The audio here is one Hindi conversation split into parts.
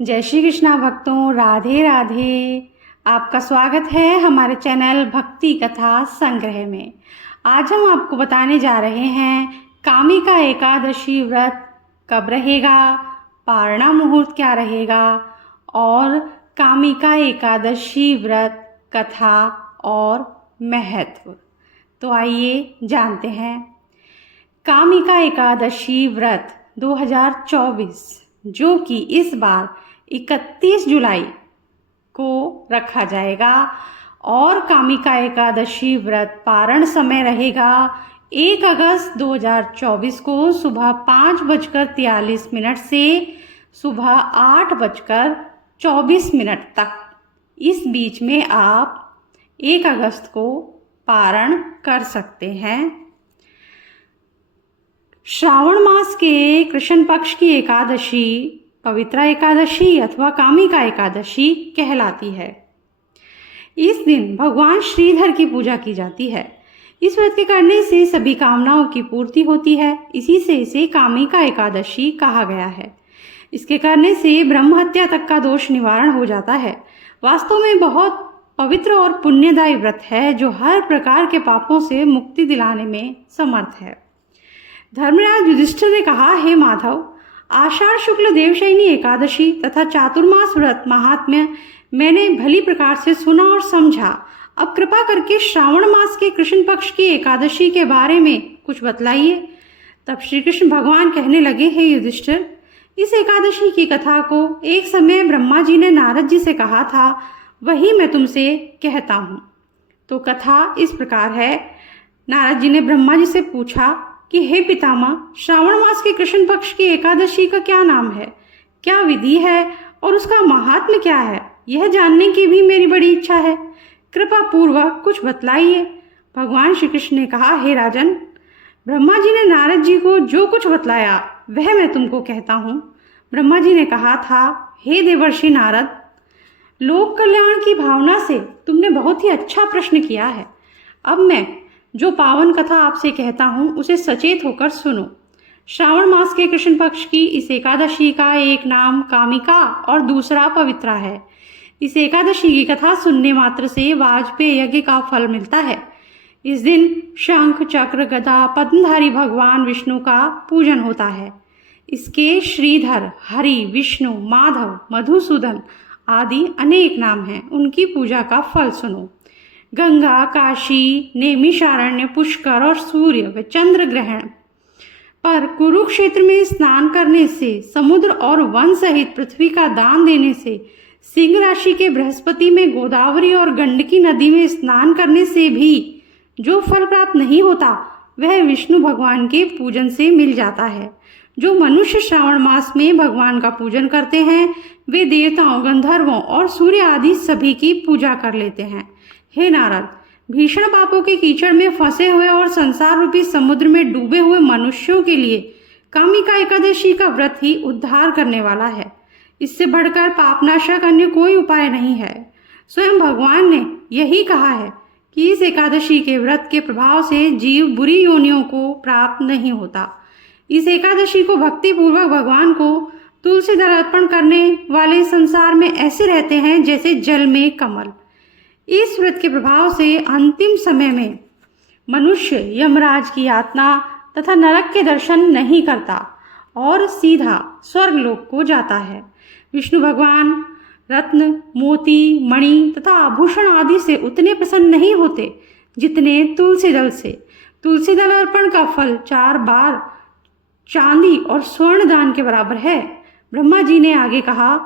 जय श्री कृष्णा भक्तों, राधे राधे। आपका स्वागत है हमारे चैनल भक्ति कथा संग्रह में। आज हम आपको बताने जा रहे हैं कामिका एकादशी व्रत कब रहेगा, पारणा मुहूर्त क्या रहेगा और कामिका एकादशी व्रत कथा और महत्व। तो आइए जानते हैं। कामिका एकादशी व्रत 2024 जो कि इस बार 31 जुलाई को रखा जाएगा और कामिका एकादशी व्रत पारण समय रहेगा 1 अगस्त 2024 को सुबह 5:43 से सुबह 8:24 तक। इस बीच में आप 1 अगस्त को पारण कर सकते हैं। श्रावण मास के कृष्ण पक्ष की एकादशी पवित्रा एकादशी अथवा कामिका एकादशी कहलाती है। इस दिन भगवान श्रीधर की पूजा की जाती है। इस व्रत के करने से सभी कामनाओं की पूर्ति होती है। इसी से इसे कामिका एकादशी कहा गया है। इसके करने से ब्रह्म हत्या तक का दोष निवारण हो जाता है। वास्तव में बहुत पवित्र और पुण्यदायी व्रत है जो हर प्रकार के पापों से मुक्ति दिलाने में समर्थ है। धर्मराज युधिष्ठिर ने कहा, हे माधव, आषाढ़ शुक्ल देवशयनी एकादशी तथा चातुर्मास व्रत महात्म्य मैंने भली प्रकार से सुना और समझा। अब कृपा करके श्रावण मास के कृष्ण पक्ष की एकादशी के बारे में कुछ बतलाइए। तब श्री कृष्ण भगवान कहने लगे, हे युधिष्ठिर, इस एकादशी की कथा को एक समय ब्रह्मा जी ने नारद जी से कहा था, वही मैं तुमसे कहता हूँ। तो कथा इस प्रकार है। नारद जी ने ब्रह्मा जी से पूछा कि हे पितामह, श्रावण मास के कृष्ण पक्ष की एकादशी का क्या नाम है, क्या विधि है और उसका महात्म्य क्या है, यह जानने की भी मेरी बड़ी इच्छा है। कृपा पूर्वक कुछ बतलाइए। भगवान श्री कृष्ण ने कहा, हे राजन, ब्रह्मा जी ने नारद जी को जो कुछ बतलाया वह मैं तुमको कहता हूँ। ब्रह्मा जी ने कहा था, हे देवर्षि नारद, लोक कल्याण की भावना से तुमने बहुत ही अच्छा प्रश्न किया है। अब मैं जो पावन कथा आपसे कहता हूँ उसे सचेत होकर सुनो। श्रावण मास के कृष्ण पक्ष की इस एकादशी का एक नाम कामिका और दूसरा पवित्रा है। इस एकादशी की कथा सुनने मात्र से वाजपेय यज्ञ का फल मिलता है। इस दिन शंख, चक्र, गदा, पद्मधारी भगवान विष्णु का पूजन होता है। इसके श्रीधर, हरि, विष्णु, माधव, मधुसूदन आदि अनेक नाम हैं। उनकी पूजा का फल सुनो। गंगा, काशी, नैमिषारण्य, पुष्कर और सूर्य व चंद्र ग्रहण पर कुरुक्षेत्र में स्नान करने से, समुद्र और वन सहित पृथ्वी का दान देने से, सिंह राशि के बृहस्पति में गोदावरी और गंडकी नदी में स्नान करने से भी जो फल प्राप्त नहीं होता वह विष्णु भगवान के पूजन से मिल जाता है। जो मनुष्य श्रावण मास में भगवान का पूजन करते हैं वे देवताओं, गंधर्वों और सूर्य आदि सभी की पूजा कर लेते हैं। हे नारद, भीषण पापों के कीचड़ में फंसे हुए और संसार रूपी समुद्र में डूबे हुए मनुष्यों के लिए कामिका एकादशी का व्रत ही उद्धार करने वाला है। इससे बढ़कर पापनाशक अन्य कोई उपाय नहीं है। स्वयं भगवान ने यही कहा है कि इस एकादशी के व्रत के प्रभाव से जीव बुरी योनियों को प्राप्त नहीं होता। इस एकादशी को भक्ति पूर्वक भगवान को तुलसी दल अर्पण करने वाले संसार में ऐसे रहते हैं जैसे जल में कमल। इस व्रत के प्रभाव से अंतिम समय में मनुष्य यमराज की यातना तथा नरक के दर्शन नहीं करता और सीधा स्वर्गलोक को जाता है। विष्णु भगवान रत्न, मोती, मणि तथा आभूषण आदि से उतने प्रसन्न नहीं होते जितने तुलसी दल से। तुलसी दल अर्पण का फल 4 बार चांदी और स्वर्ण दान के बराबर है। ब्रह्मा जी ने आगे कहा,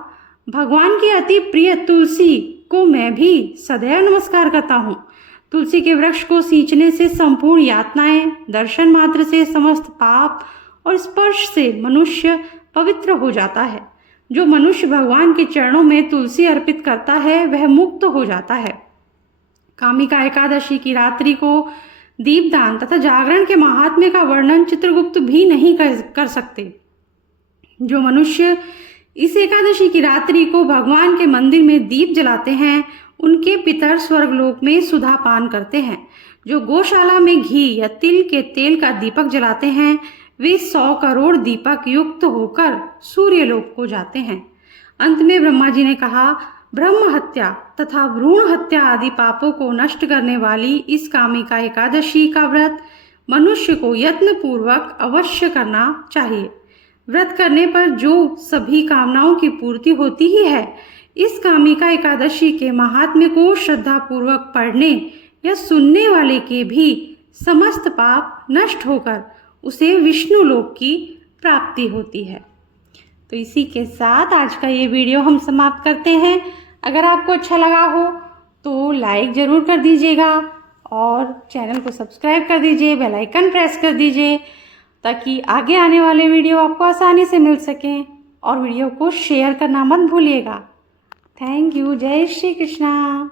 भगवान की अति प्रिय तुलसी को मैं भी सदैव नमस्कार करता हूँ। तुलसी के वृक्ष को सींचने से संपूर्ण यातनाएं, दर्शन मात्र से समस्त पाप और स्पर्श से मनुष्य पवित्र हो जाता है। जो मनुष्य भगवान के चरणों में तुलसी अर्पित करता है वह मुक्त हो जाता है। कामिका एकादशी की रात्रि को दीपदान तथा जागरण के महात्म्य का वर्णन चित्रगुप्त भी नहीं कर सकते। जो मनुष्य इस एकादशी की रात्रि को भगवान के मंदिर में दीप जलाते हैं उनके पितर स्वर्गलोक में सुधा पान करते हैं। जो गौशाला में घी या तिल के तेल का दीपक जलाते हैं वे 100 करोड़ दीपक युक्त होकर सूर्यलोक को जाते हैं। अंत में ब्रह्मा जी ने कहा, ब्रह्म हत्या तथा भ्रूण हत्या आदि पापों को नष्ट करने वाली इस कामिका एकादशी का व्रत मनुष्य को यत्न पूर्वक अवश्य करना चाहिए। व्रत करने पर जो सभी कामनाओं की पूर्ति होती ही है। इस कामिका एकादशी के महात्म्य को श्रद्धा पूर्वक पढ़ने या सुनने वाले के भी समस्त पाप नष्ट होकर उसे विष्णु लोक की प्राप्ति होती है। तो इसी के साथ आज का ये वीडियो हम समाप्त करते हैं। अगर आपको अच्छा लगा हो तो लाइक ज़रूर कर दीजिएगा और चैनल को सब्सक्राइब कर दीजिए, बेल आइकन प्रेस कर दीजिए ताकि आगे आने वाले वीडियो आपको आसानी से मिल सकें। और वीडियो को शेयर करना मत भूलिएगा। Thank you. जय श्री कृष्णा।